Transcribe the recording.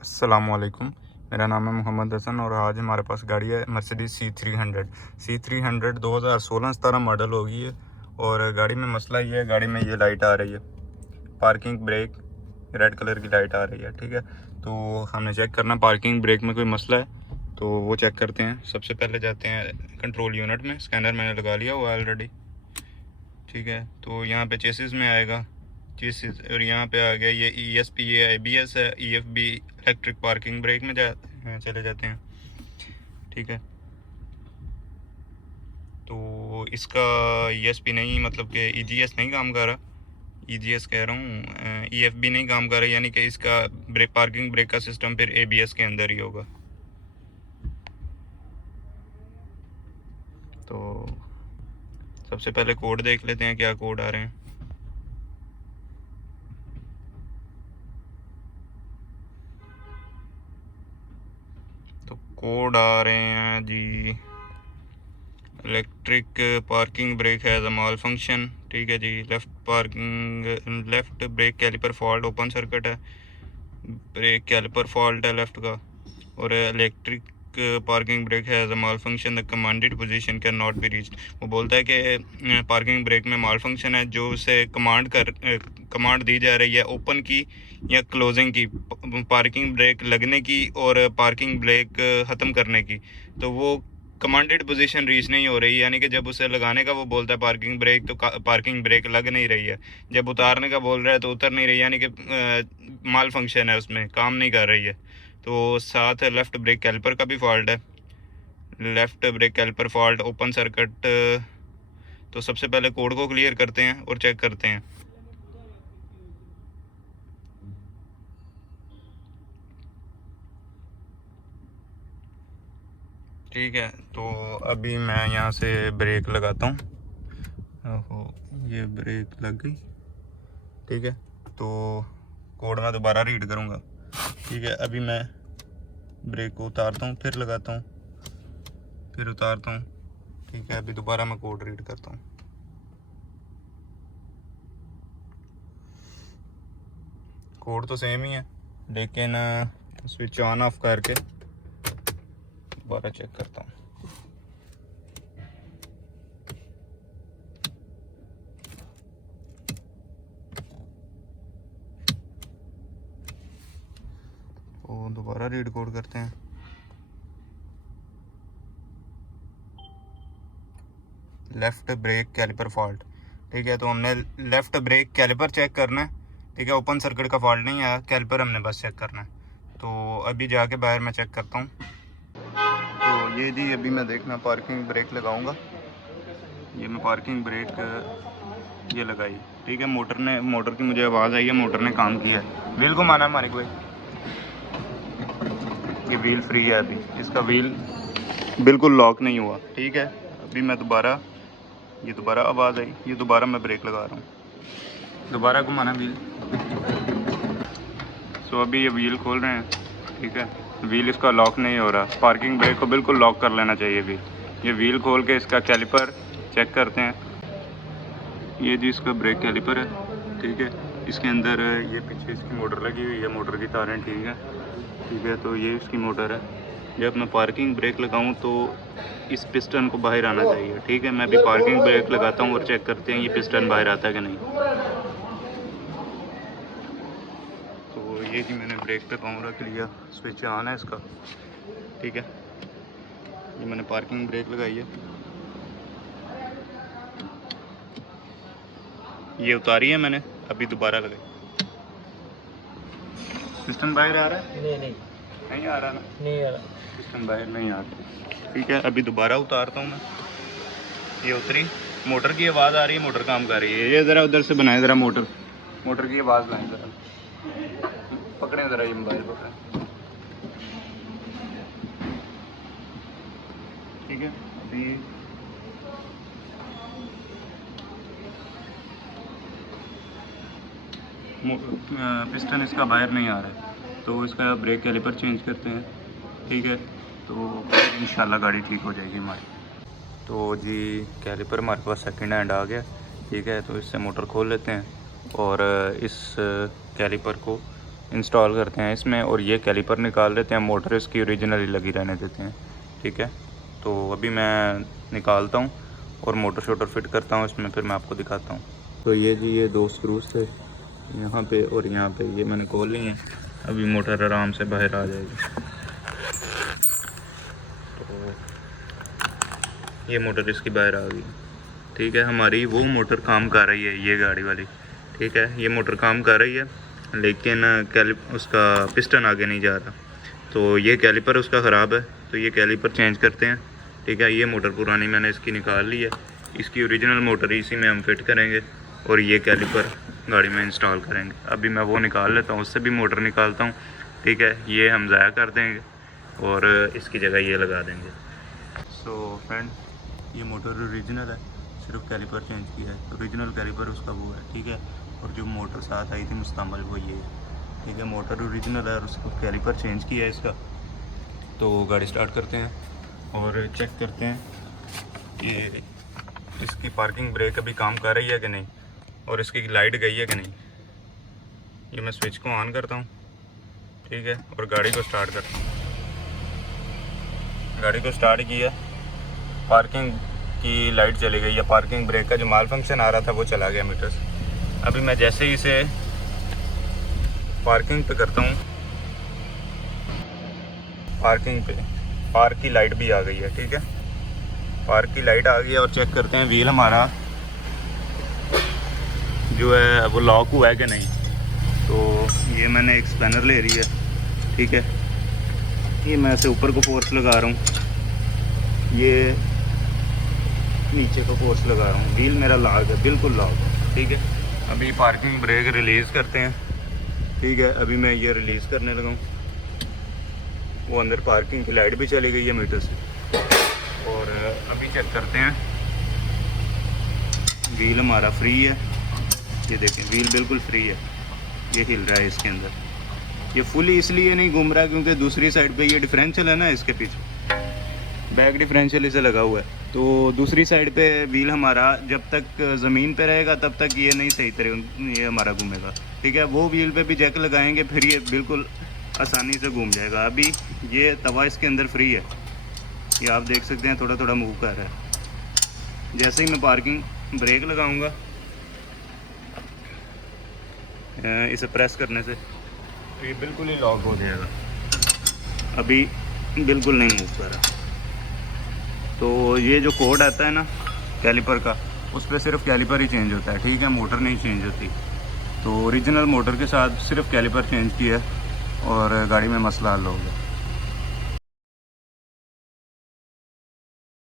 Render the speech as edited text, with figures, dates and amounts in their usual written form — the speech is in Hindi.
अस्सलाम वालेकुम, मेरा नाम है मोहम्मद हसन और आज हमारे पास गाड़ी है मर्सिडीज़ C300 2016-17 मॉडल होगी है। और गाड़ी में मसला ये है, गाड़ी में ये लाइट आ रही है, पार्किंग ब्रेक रेड कलर की लाइट आ रही है। ठीक है, तो हमने चेक करना पार्किंग ब्रेक में कोई मसला है तो वो चेक करते हैं। सबसे पहले जाते हैं कंट्रोल यूनिट में, स्कैनर मैंने लगा लिया हुआ ऑलरेडी। ठीक है, तो यहाँ पे चेसिस में आएगा चेसिस, और यहाँ पे आ गया ये ESP, ये ABS है, EFB इलेक्ट्रिक पार्किंग ब्रेक में चले जाते हैं। ठीक है, तो इसका ESP नहीं, मतलब कि EGS नहीं काम कर रहा, EGS कह रहा हूँ, EFB नहीं काम कर रहा, यानी कि इसका ब्रेक पार्किंग ब्रेक का सिस्टम फिर ABS के अंदर ही होगा। तो सबसे पहले कोड देख लेते हैं, क्या कोड आ रहे हैं। तो कोड आ रहे हैं जी, इलेक्ट्रिक पार्किंग ब्रेक है माल फंक्शन। ठीक है जी, left brake caliper fault, open circuit है, ब्रेक कैलिपर फॉल्ट है लेफ्ट का, और इलेक्ट्रिक पार्किंग ब्रेक है as a malfunction, the commanded position can not be reached. वो बोलता है कि पार्किंग ब्रेक में माल फंक्शन है, जो उसे कमांड दी जा रही है ओपन की या क्लोजिंग की, पार्किंग ब्रेक लगने की और पार्किंग ब्रेक ख़त्म करने की, तो वो कमांडेड पोजीशन रीच नहीं हो रही। यानी कि जब उसे लगाने का वो बोलता है पार्किंग ब्रेक, तो पार्किंग ब्रेक लग नहीं रही है। जब उतारने का बोल रहा है तो उतर नहीं रही, यानी कि माल फंक्शन है, उसमें काम नहीं कर रही है। तो साथ लेफ़्ट ब्रेक कैलिपर का भी फॉल्ट है, left brake caliper fault, open circuit. तो सबसे पहले कोड को क्लियर करते हैं और चेक करते हैं। ठीक है, तो अभी मैं यहाँ से ब्रेक लगाता हूँ। ओहो, ये ब्रेक लग गई। ठीक है, तो कोड मैं दोबारा रीड करूँगा। ठीक है, अभी मैं ब्रेक को उतारता हूँ, फिर लगाता हूँ, फिर उतारता हूँ। ठीक है, अभी दोबारा मैं कोड रीड करता हूँ। कोड तो सेम ही है, लेकिन स्विच ऑन ऑफ करके दोबारा चेक करता हूँ। तो दोबारा रीड कोड करते हैं। Left brake caliper fault. ठीक है, तो हमने लेफ़्ट ब्रेक कैलिपर चेक करना है। ठीक है, ओपन सर्किट का फॉल्ट नहीं आया, कैलिपर हमने बस चेक करना है। तो अभी जाके बाहर मैं चेक करता हूँ। तो ये जी, अभी मैं देखना पार्किंग ब्रेक लगाऊंगा। ये मैं पार्किंग ब्रेक ये लगाई। ठीक है, मोटर की मुझे आवाज़ आई है, मोटर ने काम किया है। व्हील को माना हमारे कोई, ये व्हील फ्री है, अभी इसका व्हील बिल्कुल लॉक नहीं हुआ। ठीक है, अभी मैं दोबारा आवाज़ आई, ये दोबारा मैं ब्रेक लगा रहा हूँ, दोबारा घुमाना व्हील। सो अभी ये व्हील खोल रहे हैं। ठीक है, व्हील इसका लॉक नहीं हो रहा, पार्किंग ब्रेक को बिल्कुल लॉक कर लेना चाहिए व्हील। ये व्हील खोल के इसका कैलिपर चेक करते हैं। ये जी इसका ब्रेक कैलिपर है। ठीक है, इसके अंदर ये पीछे इसकी मोटर लगी हुई है, मोटर की तारें ठीक है। ठीक है, तो ये इसकी मोटर है। जब मैं पार्किंग ब्रेक लगाऊं तो इस पिस्टन को बाहर आना चाहिए। ठीक है, मैं अभी पार्किंग ब्रेक लगाता हूं और चेक करते हैं ये पिस्टन बाहर आता है कि नहीं। तो ये जी मैंने ब्रेक पे पाँव रख लिया, स्विच ऑन है इसका। ठीक है, ये मैंने पार्किंग ब्रेक लगाई है, ये उतारी है मैंने, अभी दोबारा लगाई। पिस्टन बाहर आ रहा है? नहीं आ रहा ना, नहीं आ रहा, पिस्टन बाहर नहीं आ रहा। ठीक है, अभी दोबारा उतारता हूँ मैं, ये उतरी। मोटर की आवाज़ आ रही है, मोटर काम कर रही है। ये ज़रा उधर से बनाए, ज़रा मोटर की आवाज़ लाएं, ज़रा पकड़ें, ज़रा ये मोबाइल पकड़ें। ठीक है, अभी पिस्टन इसका बाहर नहीं आ रहा है, तो इसका ब्रेक कैलिपर चेंज करते हैं। ठीक है, तो इंशाल्लाह गाड़ी ठीक हो जाएगी हमारी। तो जी कैलिपर हमारे पास सेकंड हैंड आ गया। ठीक है, तो इससे मोटर खोल लेते हैं और इस कैलिपर को इंस्टॉल करते हैं इसमें, और ये कैलिपर निकाल लेते हैं, मोटर इसकी ओरिजिनली लगी रहने देते हैं। ठीक है, तो अभी मैं निकालता हूँ और मोटर शोटर फिट करता हूँ इसमें, फिर मैं आपको दिखाता हूँ। तो ये जी ये 2 स्क्रूज थे यहाँ पे और यहाँ पे, ये मैंने खोल ली हैं। अभी मोटर आराम से बाहर आ जाएगी। तो ये मोटर इसकी बाहर आ गई। ठीक है, हमारी वो मोटर काम कर रही है, ये गाड़ी वाली। ठीक है, ये मोटर काम कर रही है, लेकिन उसका पिस्टन आगे नहीं जा रहा। तो ये कैलिपर उसका ख़राब है, तो ये कैलिपर चेंज करते हैं। ठीक है, ये मोटर पुरानी मैंने इसकी निकाल ली है, इसकी ओरिजिनल मोटर इसी में हम फिट करेंगे और ये कैलिपर गाड़ी में इंस्टॉल करेंगे। अभी मैं वो निकाल लेता हूँ, उससे भी मोटर निकालता हूँ। ठीक है, ये हम ज़ाया कर देंगे और इसकी जगह ये लगा देंगे। सो फ्रेंड, ये मोटर ओरिजिनल है, सिर्फ कैलिपर चेंज किया है। ओरिजिनल कैलिपर उसका वो है। ठीक है, और जो मोटर साथ आई थी मुस्तमल वो ये है। ठीक है, मोटर ओरिजिनल है और उसको कैलिपर चेंज किया है इसका। तो गाड़ी स्टार्ट करते हैं और चेक करते हैं कि इसकी पार्किंग ब्रेक अभी काम कर रही है कि नहीं, और इसकी लाइट गई है कि नहीं। ये मैं स्विच को ऑन करता हूँ। ठीक है, और गाड़ी को स्टार्ट करता हूँ। गाड़ी को स्टार्ट किया, पार्किंग की लाइट चली गई है, पार्किंग ब्रेक का जो माल फंक्शन आ रहा था वो चला गया मीटर से। अभी मैं जैसे ही इसे पार्किंग पे करता हूँ, पार्किंग पे पार्क की लाइट भी आ गई है। ठीक है, पार्क की लाइट आ गई है, और चेक करते हैं व्हील हमारा जो है वो लॉक हुआ है कि नहीं। तो ये मैंने एक स्पैनर ले रही है। ठीक है, ये मैं ऐसे ऊपर को फोर्स लगा रहा हूँ, ये नीचे को फोर्स लगा रहा हूँ। व्हील मेरा लॉक है, बिल्कुल लॉक है। ठीक है, अभी पार्किंग ब्रेक रिलीज़ करते हैं। ठीक है, अभी मैं ये रिलीज़ करने लगा हूँ। वो अंदर पार्किंग की लाइट भी चली गई है मीटर से। और अभी चेक करते हैं, व्हील हमारा फ्री है। ये देखें, व्हील बिल्कुल फ्री है, ये हिल रहा है इसके अंदर। ये फुली इसलिए नहीं घूम रहा क्योंकि दूसरी साइड पे ये डिफरेंशियल है ना, इसके पीछे बैक डिफरेंशियल इसे लगा हुआ है। तो दूसरी साइड पे व्हील हमारा जब तक ज़मीन पे रहेगा तब तक ये नहीं सही तरह ये हमारा घूमेगा। ठीक है, वो व्हील पे भी जैक लगाएंगे, फिर ये बिल्कुल आसानी से घूम जाएगा। अभी ये तवा इसके अंदर फ्री है, ये आप देख सकते हैं, थोड़ा थोड़ा मूव कर रहा है। जैसे ही मैं पार्किंग ब्रेक लगाऊंगा, इसे प्रेस करने से तो ये बिल्कुल ही लॉक हो जाएगा। अभी बिल्कुल नहीं मूव कर रहा। तो ये जो कोड आता है ना कैलिपर का, उस पर सिर्फ कैलिपर ही चेंज होता है। ठीक है, मोटर नहीं चेंज होती। तो ओरिजिनल मोटर के साथ सिर्फ कैलिपर चेंज किया और गाड़ी में मसला हल हो गया।